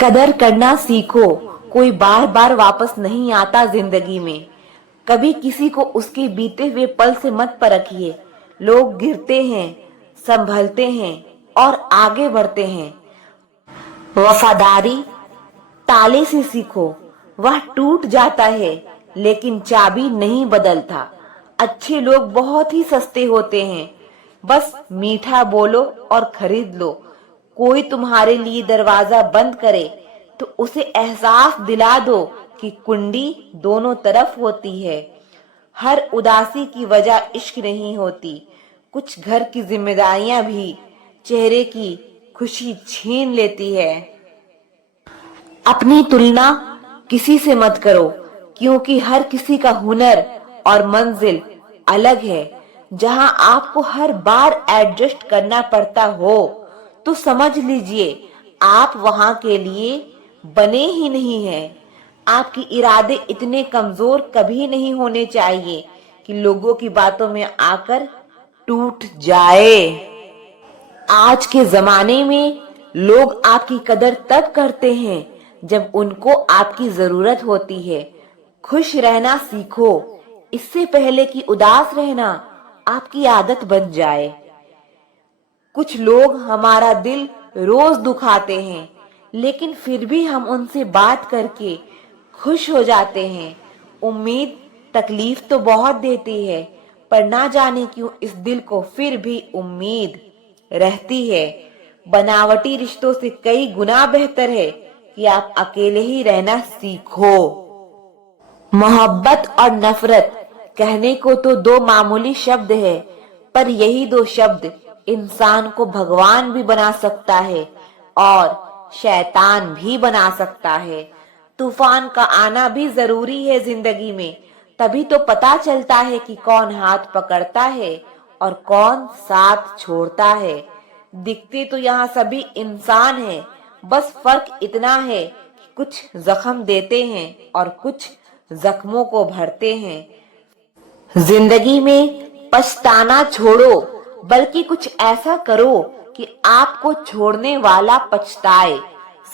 कदर करना सीखो, कोई बार बार वापस नहीं आता जिंदगी में। कभी किसी को उसके बीते हुए पल से मत परखिए। लोग गिरते हैं, संभलते हैं और आगे बढ़ते हैं। वफादारी ताले से सीखो, वह टूट जाता है लेकिन चाबी नहीं बदलता। अच्छे लोग बहुत ही सस्ते होते हैं, बस मीठा बोलो और खरीद लो। कोई तुम्हारे लिए दरवाजा बंद करे तो उसे एहसास दिला दो कि कुंडी दोनों तरफ होती है। हर उदासी की वजह इश्क नहीं होती, कुछ घर की जिम्मेदारियां भी चेहरे की खुशी छीन लेती है। अपनी तुलना किसी से मत करो, क्योंकि हर किसी का हुनर और मंजिल अलग है। जहां आपको हर बार एडजस्ट करना पड़ता हो तो समझ लीजिए आप वहां के लिए बने ही नहीं हैं। आपके इरादे इतने कमजोर कभी नहीं होने चाहिए कि लोगों की बातों में आकर टूट जाए। आज के जमाने में लोग आपकी कदर तब करते हैं जब उनको आपकी जरूरत होती है। खुश रहना सीखो, इससे पहले कि उदास रहना आपकी आदत बन जाए। कुछ लोग हमारा दिल रोज दुखाते हैं, लेकिन फिर भी हम उनसे बात करके खुश हो जाते हैं। उम्मीद तकलीफ तो बहुत देती है, पर ना जाने क्यों इस दिल को फिर भी उम्मीद रहती है। बनावटी रिश्तों से कई गुना बेहतर है कि आप अकेले ही रहना सीखो। मोहब्बत और नफरत कहने को तो दो मामूली शब्द है, पर यही दो शब्द इंसान को भगवान भी बना सकता है और शैतान भी बना सकता है। तूफान का आना भी जरूरी है जिंदगी में, तभी तो पता चलता है कि कौन हाथ पकड़ता है और कौन साथ छोड़ता है। दिखते तो यहाँ सभी इंसान हैं, बस फर्क इतना है कि कुछ जख्म देते हैं और कुछ जख्मों को भरते हैं। जिंदगी में पछताना छोड़ो, बल्कि कुछ ऐसा करो कि आपको छोड़ने वाला पछताए।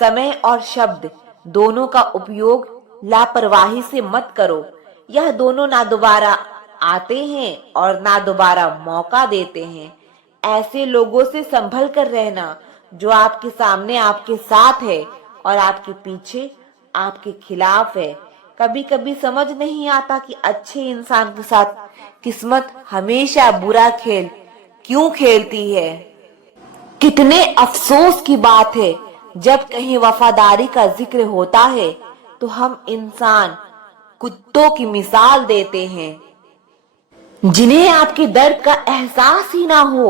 समय और शब्द दोनों का उपयोग लापरवाही से मत करो, यह दोनों ना दोबारा आते हैं और ना दोबारा मौका देते हैं। ऐसे लोगों से संभल कर रहना जो आपके सामने आपके साथ है और आपके पीछे आपके खिलाफ है। कभी कभी समझ नहीं आता कि अच्छे इंसान के साथ किस्मत हमेशा बुरा खेल क्यों खेलती है। कितने अफसोस की बात है, जब कहीं वफादारी का जिक्र होता है तो हम इंसान कुत्तों की मिसाल देते हैं, जिन्हें आपके दर्द का एहसास ही ना हो।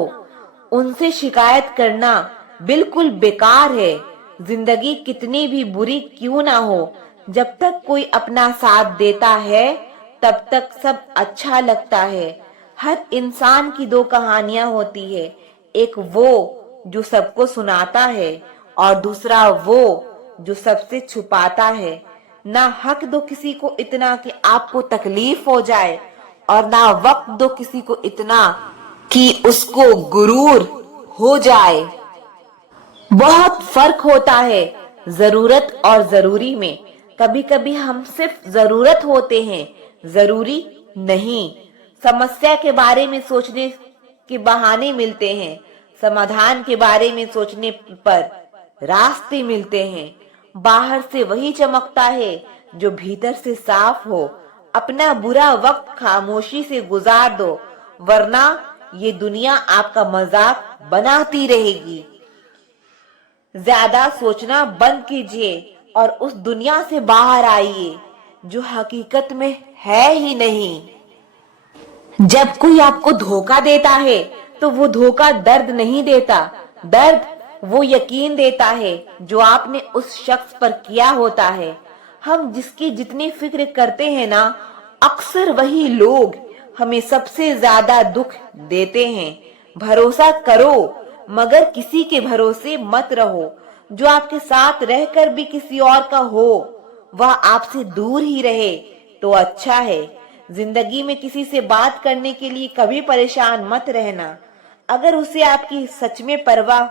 उनसे शिकायत करना बिल्कुल बेकार है। जिंदगी कितनी भी बुरी क्यों ना हो, जब तक कोई अपना साथ देता है तब तक सब अच्छा लगता है। हर इंसान की दो कहानियां होती है, एक वो जो सबको सुनाता है और दूसरा वो जो सबसे छुपाता है। ना हक दो किसी को इतना कि आपको तकलीफ हो जाए, और ना वक्त दो किसी को इतना कि उसको गुरूर हो जाए। बहुत फर्क होता है जरूरत और जरूरी में। कभी कभी हम सिर्फ जरूरत होते हैं, जरूरी नहीं। समस्या के बारे में सोचने के बहाने मिलते हैं, समाधान के बारे में सोचने पर रास्ते मिलते हैं। बाहर से वही चमकता है जो भीतर से साफ हो। अपना बुरा वक्त खामोशी से गुजार दो, वरना ये दुनिया आपका मजाक बनाती रहेगी। ज्यादा सोचना बंद कीजिए और उस दुनिया से बाहर आइए जो हकीकत में है ही नहीं। जब कोई आपको धोखा देता है तो वो धोखा दर्द नहीं देता, दर्द वो यकीन देता है जो आपने उस शख्स पर किया होता है। हम जिसकी जितनी फिक्र करते हैं ना, अक्सर वही लोग हमें सबसे ज्यादा दुख देते हैं। भरोसा करो, मगर किसी के भरोसे मत रहो। जो आपके साथ रहकर भी किसी और का हो, वह आपसे दूर ही रहे तो अच्छा है। जिंदगी में किसी से बात करने के लिए कभी परेशान मत रहना। अगर उसे आपकी सच में परवाह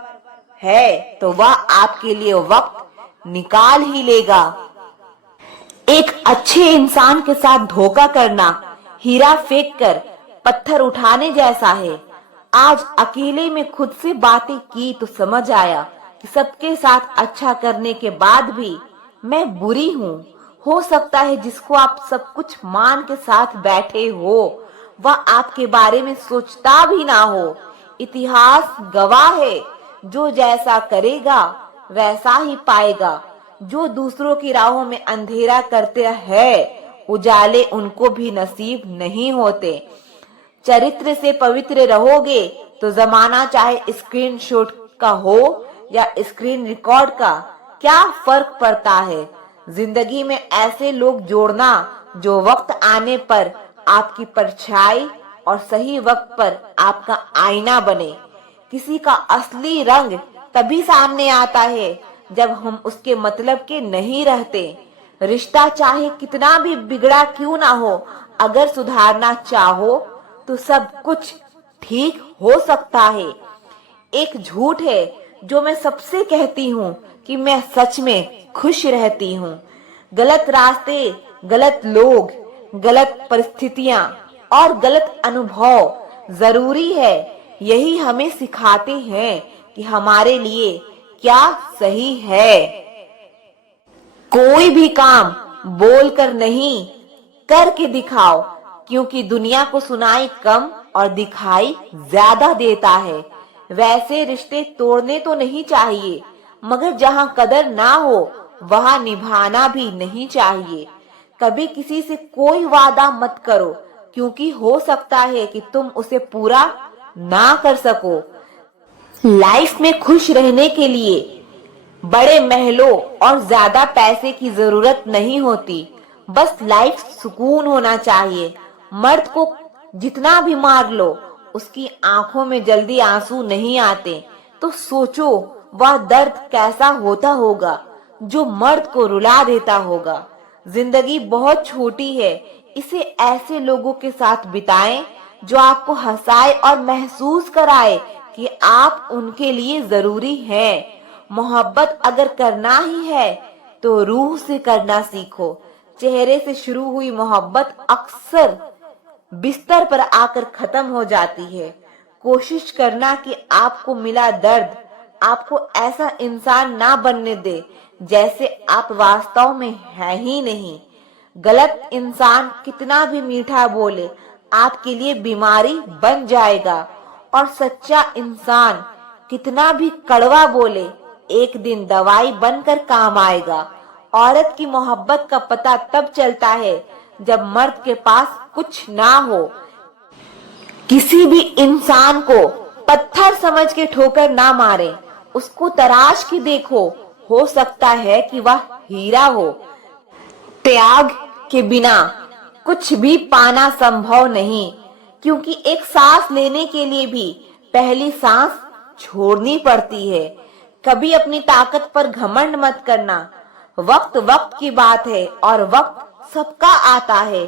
है तो वह आपके लिए वक्त निकाल ही लेगा। एक अच्छे इंसान के साथ धोखा करना हीरा फेंक कर पत्थर उठाने जैसा है। आज अकेले में खुद से बातें की तो समझ आया कि सबके साथ अच्छा करने के बाद भी मैं बुरी हूँ। हो सकता है जिसको आप सब कुछ मान के साथ बैठे हो वह आपके बारे में सोचता भी ना हो। इतिहास गवाह है, जो जैसा करेगा वैसा ही पाएगा। जो दूसरों की राहों में अंधेरा करते हैं उजाले उनको भी नसीब नहीं होते। चरित्र से पवित्र रहोगे तो जमाना चाहे स्क्रीनशॉट का हो या स्क्रीन रिकॉर्ड का, क्या फर्क पड़ता है। जिंदगी में ऐसे लोग जोड़ना जो वक्त आने पर आपकी परछाई और सही वक्त पर आपका आईना बने। किसी का असली रंग तभी सामने आता है जब हम उसके मतलब के नहीं रहते। रिश्ता चाहे कितना भी बिगड़ा क्यों ना हो, अगर सुधारना चाहो तो सब कुछ ठीक हो सकता है। एक झूठ है जो मैं सबसे कहती हूँ कि मैं सच में खुश रहती हूँ। गलत रास्ते, गलत लोग, गलत परिस्थितियां और गलत अनुभव जरूरी है। यही हमें सिखाते हैं कि हमारे लिए क्या सही है। कोई भी काम बोल कर नहीं करके दिखाओ, क्योंकि दुनिया को सुनाई कम और दिखाई ज्यादा देता है। वैसे रिश्ते तोड़ने तो नहीं चाहिए, मगर जहाँ कदर ना हो वहाँ निभाना भी नहीं चाहिए। कभी किसी से कोई वादा मत करो, क्योंकि हो सकता है कि तुम उसे पूरा ना कर सको। लाइफ में खुश रहने के लिए बड़े महलों और ज्यादा पैसे की जरूरत नहीं होती, बस लाइफ सुकून होना चाहिए। मर्द को जितना भी मार लो उसकी आंखों में जल्दी आंसू नहीं आते, तो सोचो वह दर्द कैसा होता होगा जो मर्द को रुला देता होगा। जिंदगी बहुत छोटी है, इसे ऐसे लोगों के साथ बिताएं जो आपको हंसाए और महसूस कराए कि आप उनके लिए जरूरी हैं। मोहब्बत अगर करना ही है तो रूह से करना सीखो। चेहरे से शुरू हुई मोहब्बत अक्सर बिस्तर पर आकर खत्म हो जाती है। कोशिश करना कि आपको मिला दर्द आपको ऐसा इंसान ना बनने दे जैसे आप वास्तव में है ही नहीं। गलत इंसान कितना भी मीठा बोले आपके लिए बीमारी बन जाएगा, और सच्चा इंसान कितना भी कड़वा बोले एक दिन दवाई बनकर काम आएगा। औरत की मोहब्बत का पता तब चलता है जब मर्द के पास कुछ ना हो। किसी भी इंसान को पत्थर समझ के ठोकर ना मारे, उसको तराश के देखो, हो सकता है कि वह हीरा हो। त्याग के बिना कुछ भी पाना संभव नहीं, क्योंकि एक सांस लेने के लिए भी पहली सांस छोड़नी पड़ती है। कभी अपनी ताकत पर घमंड मत करना। वक्त वक्त की बात है और वक्त सबका आता है।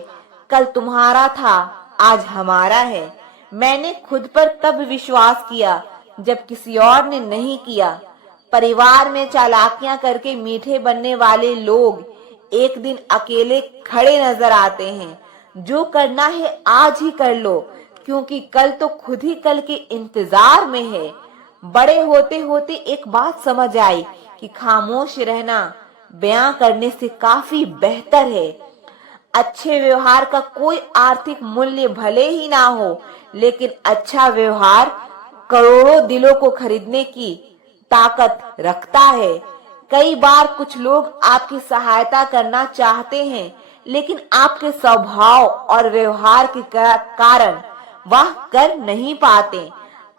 कल तुम्हारा था, आज हमारा है। मैंने खुद पर तब विश्वास किया जब किसी और ने नहीं किया। परिवार में चालाकियां करके मीठे बनने वाले लोग एक दिन अकेले खड़े नजर आते हैं। जो करना है आज ही कर लो, क्योंकि कल तो खुद ही कल के इंतजार में है। बड़े होते होते एक बात समझ आई कि खामोश रहना बयां करने से काफी बेहतर है। अच्छे व्यवहार का कोई आर्थिक मूल्य भले ही ना हो, लेकिन अच्छा व्यवहार करोड़ों दिलों को खरीदने की ताकत रखता है। कई बार कुछ लोग आपकी सहायता करना चाहते हैं, लेकिन आपके स्वभाव और व्यवहार के कारण वह कर नहीं पाते।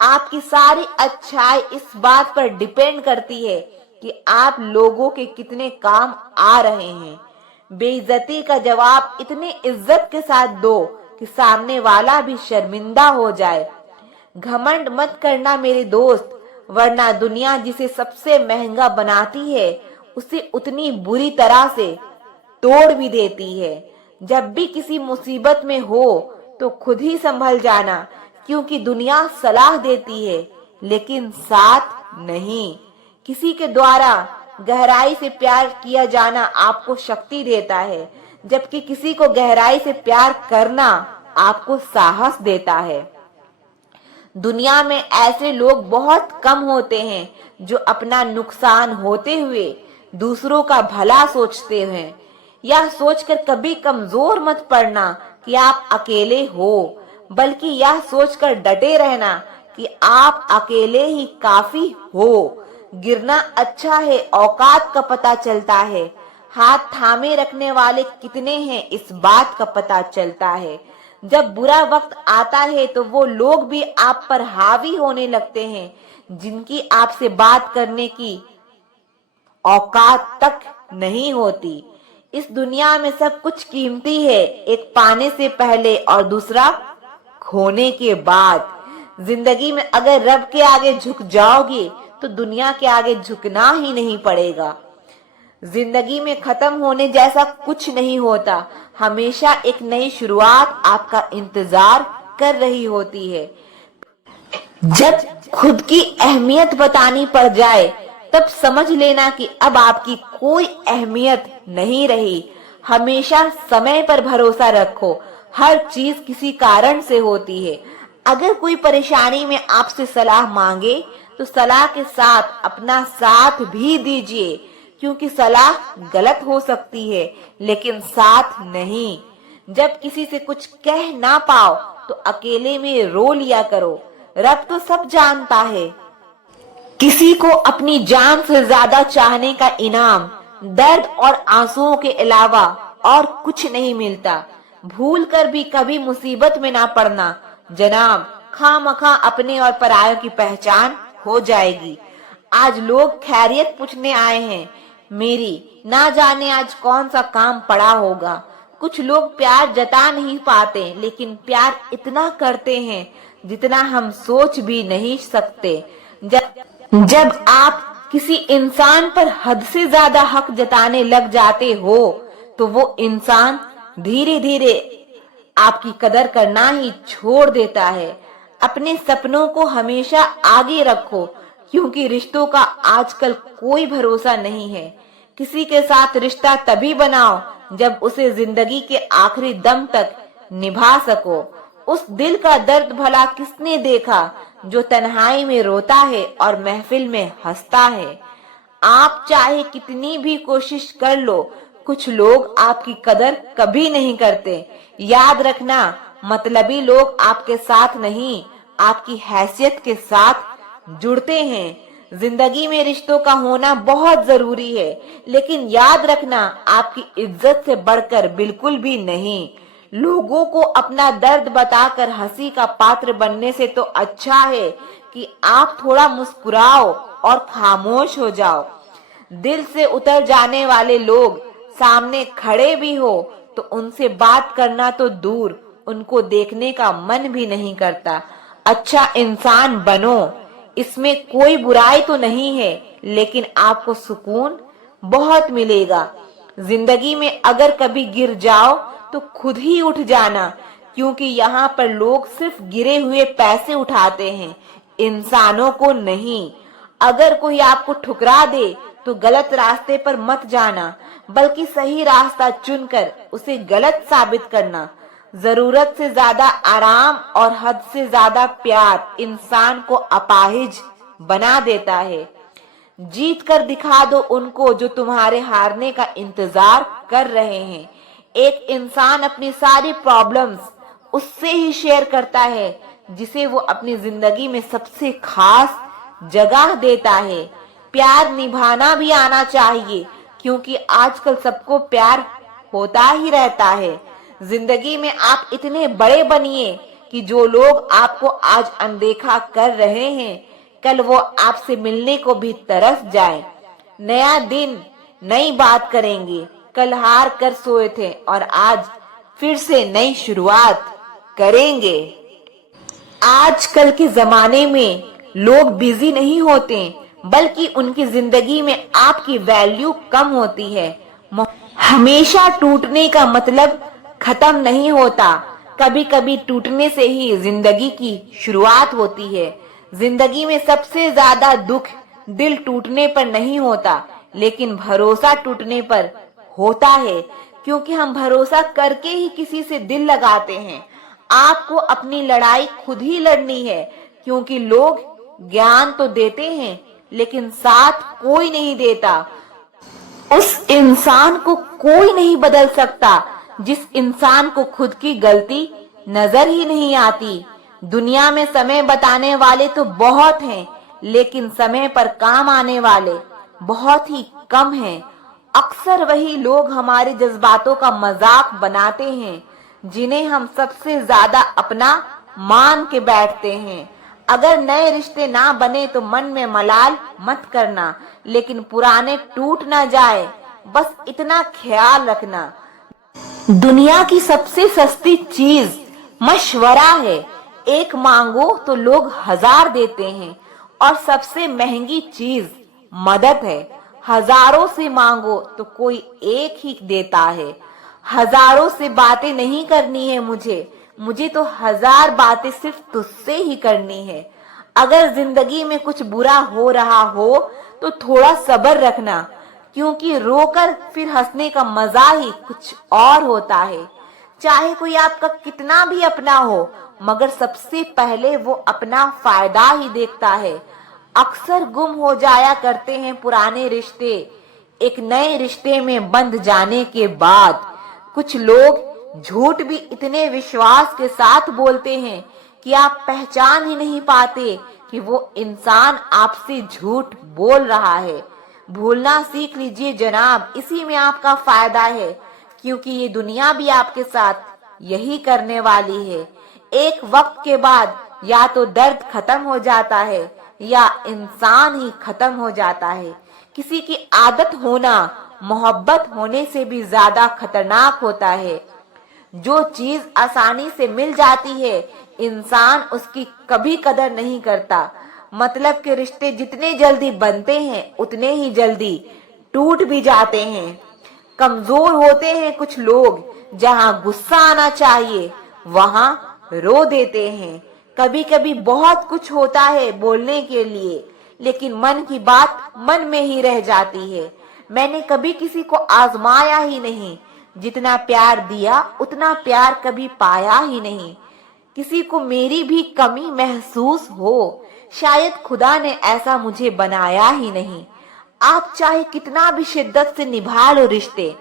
आपकी सारी अच्छाई इस बात पर डिपेंड करती है कि आप लोगों के कितने काम आ रहे हैं। बेइज्जती का जवाब इतनी इज्जत के साथ दो कि सामने वाला भी शर्मिंदा हो जाए। घमंड मत करना मेरे दोस्त, वरना दुनिया जिसे सबसे महंगा बनाती है उसे उतनी बुरी तरह से तोड़ भी देती है। जब भी किसी मुसीबत में हो तो खुद ही संभल जाना, क्योंकि दुनिया सलाह देती है लेकिन साथ नहीं। किसी के द्वारा गहराई से प्यार किया जाना आपको शक्ति देता है, जबकि किसी को गहराई से प्यार करना आपको साहस देता है। दुनिया में ऐसे लोग बहुत कम होते हैं जो अपना नुकसान होते हुए दूसरों का भला सोचते हैं। यह सोचकर कभी कमजोर मत पड़ना कि आप अकेले हो, बल्कि यह सोचकर डटे रहना कि आप अकेले ही काफी हो। गिरना अच्छा है, औकात का पता चलता है। हाथ थामे रखने वाले कितने हैं इस बात का पता चलता है। जब बुरा वक्त आता है तो वो लोग भी आप पर हावी होने लगते हैं जिनकी आपसे बात करने की औकात तक नहीं होती। इस दुनिया में सब कुछ कीमती है, एक पाने से पहले और दूसरा खोने के बाद। जिंदगी में अगर रब के आगे झुक जाओगे तो दुनिया के आगे झुकना ही नहीं पड़ेगा। जिंदगी में खत्म होने जैसा कुछ नहीं होता, हमेशा एक नई शुरुआत आपका इंतजार कर रही होती है। जब खुद की अहमियत बतानी पड़ जाए तब समझ लेना कि अब आपकी कोई अहमियत नहीं रही। हमेशा समय पर भरोसा रखो, हर चीज किसी कारण से होती है। अगर कोई परेशानी में आपसे सलाह मांगे तो सलाह के साथ अपना साथ भी दीजिए, क्योंकि सलाह गलत हो सकती है लेकिन साथ नहीं। जब किसी से कुछ कह ना पाओ तो अकेले में रो लिया करो, रब तो सब जानता है। किसी को अपनी जान से ज्यादा चाहने का इनाम दर्द और आंसुओं के अलावा और कुछ नहीं मिलता। भूल कर भी कभी मुसीबत में ना पड़ना जनाब, खामखा अपने और परायों की पहचान हो जाएगी। आज लोग खैरियत पूछने आए हैं मेरी, ना जाने आज कौन सा काम पड़ा होगा। कुछ लोग प्यार जता नहीं पाते लेकिन प्यार इतना करते हैं जितना हम सोच भी नहीं सकते। जब आप किसी इंसान पर हद से ज्यादा हक जताने लग जाते हो तो वो इंसान धीरे धीरे आपकी कदर करना ही छोड़ देता है। अपने सपनों को हमेशा आगे रखो, क्योंकि रिश्तों का आजकल कोई भरोसा नहीं है। किसी के साथ रिश्ता तभी बनाओ जब उसे जिंदगी के आखिरी दम तक निभा सको। उस दिल का दर्द भला किसने देखा जो तन्हाई में रोता है और महफिल में हंसता है। आप चाहे कितनी भी कोशिश कर लो, कुछ लोग आपकी कदर कभी नहीं करते। याद रखना, मतलबी लोग आपके साथ नहीं, आपकी हैसियत के साथ जुड़ते हैं। जिंदगी में रिश्तों का होना बहुत जरूरी है, लेकिन याद रखना आपकी इज्जत से बढ़कर बिल्कुल भी नहीं। लोगों को अपना दर्द बताकर हंसी का पात्र बनने से तो अच्छा है कि आप थोड़ा मुस्कुराओ और खामोश हो जाओ। दिल से उतर जाने वाले लोग सामने खड़े भी हो तो उनसे बात करना तो दूर, उनको देखने का मन भी नहीं करता। अच्छा इंसान बनो, इसमें कोई बुराई तो नहीं है, लेकिन आपको सुकून बहुत मिलेगा। जिंदगी में अगर कभी गिर जाओ तो खुद ही उठ जाना, क्योंकि यहाँ पर लोग सिर्फ गिरे हुए पैसे उठाते हैं, इंसानों को नहीं। अगर कोई आपको ठुकरा दे तो गलत रास्ते पर मत जाना, बल्कि सही रास्ता चुनकर उसे गलत साबित करना। जरूरत से ज्यादा आराम और हद से ज्यादा प्यार इंसान को अपाहिज बना देता है। जीत कर दिखा दो उनको जो तुम्हारे हारने का इंतजार कर रहे हैं। एक इंसान अपनी सारी प्रॉब्लम्स उससे ही शेयर करता है जिसे वो अपनी जिंदगी में सबसे खास जगह देता है। प्यार निभाना भी आना चाहिए, क्योंकि आजकल सबको प्यार होता ही रहता है। जिंदगी में आप इतने बड़े बनिए कि जो लोग आपको आज अनदेखा कर रहे हैं, कल वो आपसे मिलने को भी तरस जाए। नया दिन, नई बात करेंगे। कल हार कर सोए थे और आज फिर से नई शुरुआत करेंगे। आजकल के जमाने में लोग बिजी नहीं होते, बल्कि उनकी जिंदगी में आपकी वैल्यू कम होती है। हमेशा टूटने का मतलब खत्म नहीं होता, कभी कभी टूटने से ही जिंदगी की शुरुआत होती है। जिंदगी में सबसे ज्यादा दुख दिल टूटने पर नहीं होता, लेकिन भरोसा टूटने पर होता है, क्योंकि हम भरोसा करके ही किसी से दिल लगाते हैं। आपको अपनी लड़ाई खुद ही लड़नी है, क्योंकि लोग ज्ञान तो देते हैं लेकिन साथ कोई नहीं देता। उस इंसान को कोई नहीं बदल सकता जिस इंसान को खुद की गलती नजर ही नहीं आती। दुनिया में समय बताने वाले तो बहुत हैं, लेकिन समय पर काम आने वाले बहुत ही कम हैं। अक्सर वही लोग हमारे जज्बातों का मजाक बनाते हैं जिन्हें हम सबसे ज्यादा अपना मान के बैठते हैं। अगर नए रिश्ते ना बने तो मन में मलाल मत करना, लेकिन पुराने टूट ना जाए, बस इतना ख्याल रखना। दुनिया की सबसे सस्ती चीज मशवरा है। एक मांगो तो लोग 1000 देते हैं, और सबसे महंगी चीज मदद है। हजारों से मांगो तो कोई एक ही देता है। हजारों से बातें नहीं करनी है मुझे तो 1000 बातें सिर्फ तुझसे ही करनी है। अगर जिंदगी में कुछ बुरा हो रहा हो तो थोड़ा सब्र रखना, क्योंकि रोकर फिर हंसने का मजा ही कुछ और होता है। चाहे कोई आपका कितना भी अपना हो, मगर सबसे पहले वो अपना फायदा ही देखता है। अक्सर गुम हो जाया करते हैं पुराने रिश्ते एक नए रिश्ते में बंध जाने के बाद। कुछ लोग झूठ भी इतने विश्वास के साथ बोलते हैं कि आप पहचान ही नहीं पाते कि वो इंसान आपसे झूठ बोल रहा है। भूलना सीख लीजिए जनाब, इसी में आपका फायदा है, क्योंकि ये दुनिया भी आपके साथ यही करने वाली है। एक वक्त के बाद या तो दर्द खत्म हो जाता है या इंसान ही खत्म हो जाता है। किसी की आदत होना मोहब्बत होने से भी ज्यादा खतरनाक होता है। जो चीज आसानी से मिल जाती है, इंसान उसकी कभी कदर नहीं करता। मतलब के रिश्ते जितने जल्दी बनते हैं उतने ही जल्दी टूट भी जाते हैं। कमजोर होते हैं कुछ लोग, जहां गुस्सा आना चाहिए वहां रो देते हैं। कभी कभी बहुत कुछ होता है बोलने के लिए, लेकिन मन की बात मन में ही रह जाती है। मैंने कभी किसी को आजमाया ही नहीं, जितना प्यार दिया उतना प्यार कभी पाया ही नहीं। किसी को मेरी भी कमी महसूस हो, शायद खुदा ने ऐसा मुझे बनाया ही नहीं। आप चाहे कितना भी शिद्दत से निभा लो रिश्ते,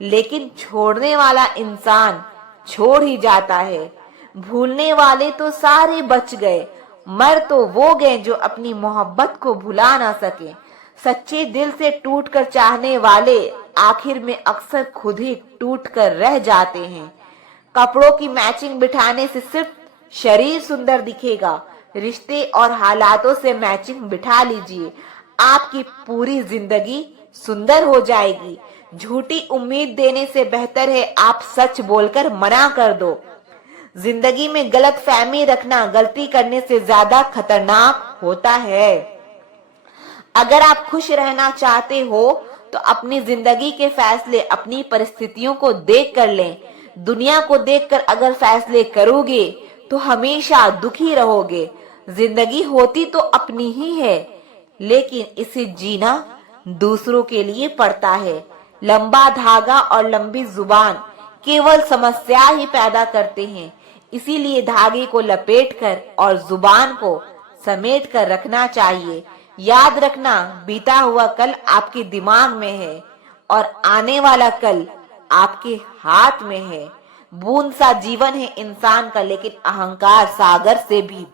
लेकिन छोड़ने वाला इंसान छोड़ ही जाता है। भूलने वाले तो सारे बच गए, मर तो वो गए जो अपनी मोहब्बत को भुला ना सके। सच्चे दिल से टूट कर चाहने वाले आखिर में अक्सर खुद ही टूट कर रह जाते हैं। कपड़ों की मैचिंग बिठाने से सिर्फ शरीर सुंदर दिखेगा, रिश्ते और हालातों से मैचिंग बिठा लीजिए, आपकी पूरी जिंदगी सुंदर हो जाएगी। झूठी उम्मीद देने से बेहतर है आप सच बोलकर मना कर दो। जिंदगी में गलत फहमी रखना गलती करने से ज्यादा खतरनाक होता है। अगर आप खुश रहना चाहते हो तो अपनी जिंदगी के फैसले अपनी परिस्थितियों को देख कर लें। दुनिया को देखकर अगर फैसले करोगे तो हमेशा दुखी रहोगे। जिंदगी होती तो अपनी ही है, लेकिन इसे जीना दूसरों के लिए पड़ता है। लंबा धागा और लंबी जुबान केवल समस्या ही पैदा करते हैं। इसीलिए धागे को लपेटकर और जुबान को समेट कर रखना चाहिए। याद रखना, बीता हुआ कल आपके दिमाग में है और आने वाला कल आपके हाथ में है। बूंद सा जीवन है इंसान का, लेकिन अहंकार सागर से भी